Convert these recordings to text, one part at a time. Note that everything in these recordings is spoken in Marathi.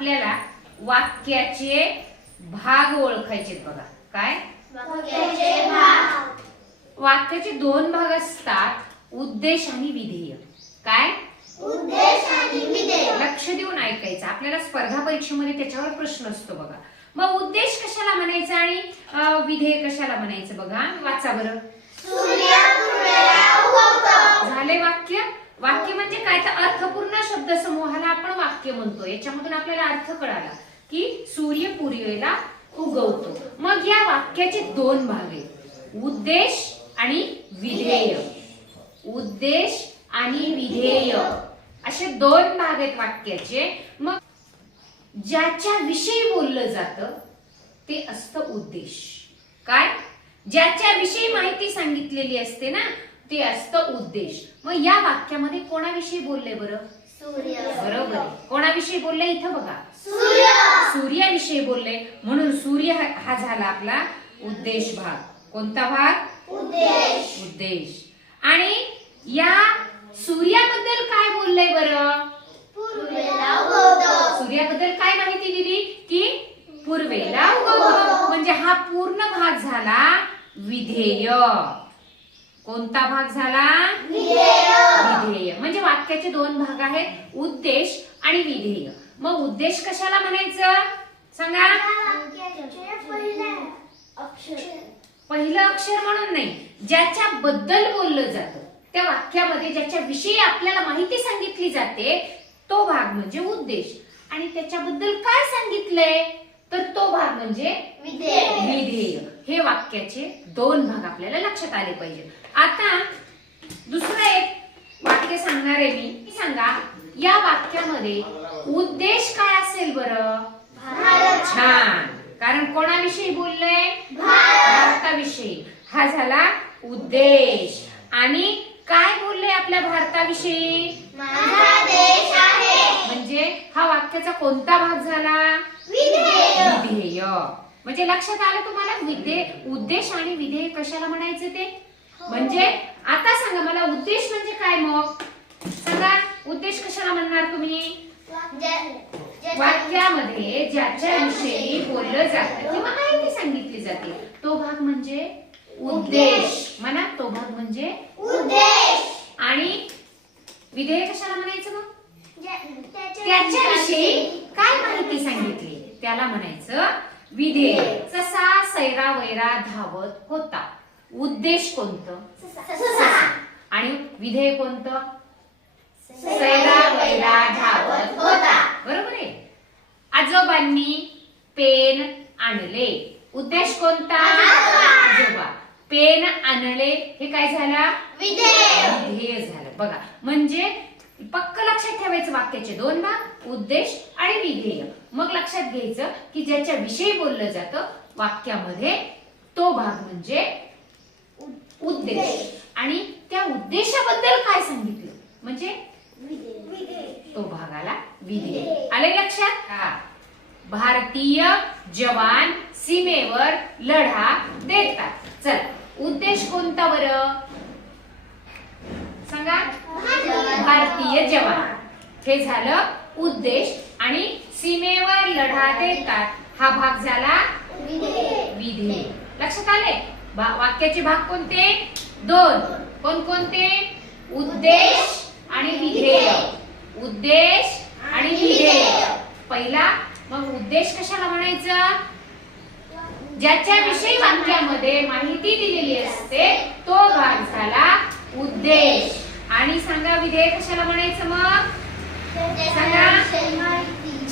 आपल्याला वाक्याचे भाग ओळखायचे बघा. काय? वाक्याचे भाग. वाक्याचे दोन भाग असतात, उद्देश आणि विधेय. काय? उद्देश आणि विधेय. लक्ष देऊन ऐकायचं. आपल्याला स्पर्धा परीक्षेमध्ये त्याच्यावर प्रश्न असतो बघा. मग उद्देश कशाला म्हणायचं आणि विधेय कशाला म्हणायचं बघा. वाचा बरं. सूर्य पूर्वेला उगवतो. झाले वाक्य. वाक्य म्हणजे काय? तर अर्थपूर्ण शब्दसमूहाला आपण वाक्य म्हणतो. याच्यामधून आपल्याला अर्थ कळाला की सूर्य पूर्वेला उगवतो. मग या वाक्याचे दोन भाग आहेत, उद्देश आणि विधेय. उद्देश आणि विधेय असे दोन भाग आहेत वाक्याचे. मग ज्याच्या विषयी बोललं जातं ते असतं उद्देश. काय? ज्याच्या विषयी माहिती सांगितलेली असते ना ते असतं उद्देश. मग या वाक्यामध्ये कोणाविषयी बोलले बरं? सूर्य. बरोबर आहे. कोणाविषयी बोलले इथं बघा? सूर्य. सूर्याविषयी बोलले, म्हणून सूर्य हा झाला आपला उद्देश भाग. कोणता भाग? उद्देश. उद्देश. आणि या सूर्याबद्दल काय बोलले बरं? पूर्वेला उगवतो. सूर्याबद्दल काय माहिती दिली की पूर्वेला उगवतो. म्हणजे हा पूर्ण भाग झाला विधेय. कोणता भाग झाला? विधेय. विधेय. म्हणजे वाक्याचे दोन भाग आहेत, उद्देश आणि विधेय. मग उद्देश कशाला म्हणायचं सांगा? पहिलं अक्षर म्हणून नाही, ज्याच्याबद्दल बोललं जातं त्या वाक्यामध्ये ज्याच्या विषयी आपल्याला माहिती सांगितली जाते तो भाग म्हणजे उद्देश. आणि त्याच्याबद्दल काय सांगितलंय तर तो भाग म्हणजे विधेय. विधेय. हे वाक्याचे दोन भाग आपल्याला लक्षात आले पाहिजे. आता दुसरं एक वाक्य सांगणार आहे मी. सांगा या वाक्यामध्ये उद्देश काय असेल बरं? भारत. छान. कारण कोणाविषयी बोललंय? भारत. भारताविषयी. हा झाला उद्देश. आणि काय बोलले आपल्या भारताविषयी? माझा देश आहे. म्हणजे हा वाक्याचा कोणता भाग झाला? विधेय. विधेय. म्हणजे लक्षात आलं तुम्हाला उद्देश आणि विधेय कशाला म्हणायचं ते? म्हणजे आता सांगा मला उद्देश म्हणजे काय? मग सांगा उद्देश कशाला म्हणणार तुम्ही? वाक्यामध्ये ज्याच्याविषयी बोललं जातं किंवा माहिती सांगितली जाते तो भाग म्हणजे उद्देश. म्हणा तो भाग म्हणजे उद्देश. आणि विधेय कशाला म्हणायचं? मग त्याच्याविषयी काय माहिती सांगितली त्याला म्हणायचं विधेय. ससा सैरा वैरा धावत होता. उद्देश कोणतं? ससा. आणि विधेय कोणतं? सैरा वैरा धावत होता. बरोबर आहे. आजोबांनी पेन आणले. उद्देश कोणता? आजोबा. पेन आणले हे काय झालं? विधेय. विधेय झालं. बघा म्हणजे पक्क लक्षात ठेवायचं वाक्याचे दोन भाग, उद्देश आणि विधेय. मग लक्षात घ्यायचं की ज्याच्या विषयी बोललं जातं वाक्यामध्ये तो भाग म्हणजे उद्देश. आणि त्या उद्देशाबद्दल काय सांगितलं म्हणजे तो भागाला विधेय. आले लक्षात? भारतीय जवान सीमेवर लढा देतात. चल उद्देश कोणता बरं सांगा? भारतीय जवान. हे झालं उद्देश. आणि सीमेवर लढा देतात हा भाग झाला विधेय. लक्षात आले? वाक्याचे भाग कोणते? दोन. कोणकोणते? उद्देश आणि विधेय. उद्देश आणि विधेय. पहिला मग उद्देश कशाला म्हणायचं? ज्याच्याविषयी वाक्यामध्ये माहिती दिलेली असते तो भाग झाला उद्देश. आणि सांगा विधेय कशाला म्हणायचं? मग सांगा.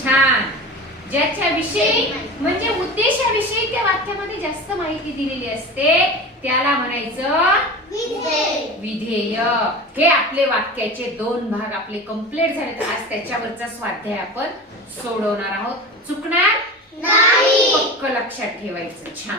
छान. ज्याच्याविषयी म्हणजे उद्देशाविषयी त्या वाक्यामध्ये जास्त माहिती दिलेली असते त्याला म्हणायचं विधेय. हे आपले वाक्याचे दोन भाग आपले कंप्लीट झाले. आज त्याच्यावरचा स्वाध्याय आपण सोडवणार आहोत. चुकणार नाही. पक्क लक्षात ठेवायचं. छान.